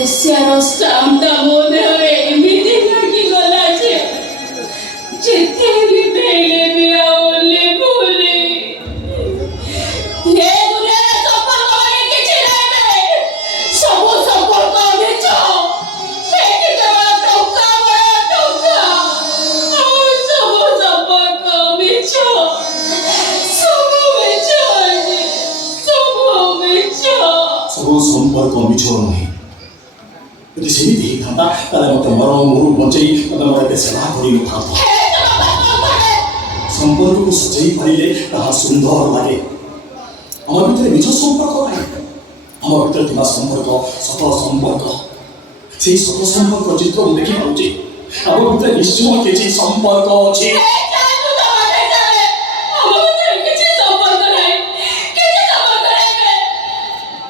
ବେଶ୍ୟାର ଷ୍ଟାମ୍ପଟା ମନେ ହୁଏ ଏମିତି ଲାଗି ଗଲା ଯେ ଯେତେ ବି ଦେଲେ ବି ଆଉ ଲେବୁଲେ ହେ ଦୁନିଆରେ ସମ୍ପର୍କ ମାନେ କିଛି ନାହିଁ ବେ ସବୁ ସମ୍ପର୍କ ମିଛ ସେଇଠି କେବଳ ଟଙ୍କା ବଡ଼ ଟଙ୍କା ଆଉ ସବୁ ସମ୍ପର୍କ ମିଛ ସବୁ ମିଛ ସବୁ ସମ୍ପର୍କ ମିଛ ନୁହେଁ ଯଦି ସେମିତି ହେଇଥାନ୍ତା ତାହେଲେ ମୋତେ ମରଣ ମୁହୂର୍ତ୍ତ ବଞ୍ଚେଇ ମୋତେ ମୋର ଏତେ ସେବା କରିନଥାନ୍ତା ସମ୍ପର୍କକୁ ସଜେଇ ପାରିଲେ ତାହା ସୁନ୍ଦର ଲାଗେ ଆମ ଭିତରେ ନିଜ ସମ୍ପର୍କ ନାହିଁ ଆମ ଭିତରେ ଥିବା ସମ୍ପର୍କ ସତ ସମ୍ପର୍କ ସେଇ ସତ ସମ୍ପର୍କ ଚିତ୍ର ମୁଁ ଦେଖିପାରୁଛି ଆମ ଭିତରେ ନିଶ୍ଚୟ କିଛି ସମ୍ପର୍କ ଅଛି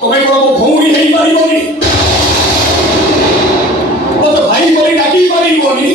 ତମେ କ'ଣ ମୋ ଭଉଣୀ ହେଇପାରିବନି ମୋତେ ଭାଇ କରି ଡାକି ପାରିବନି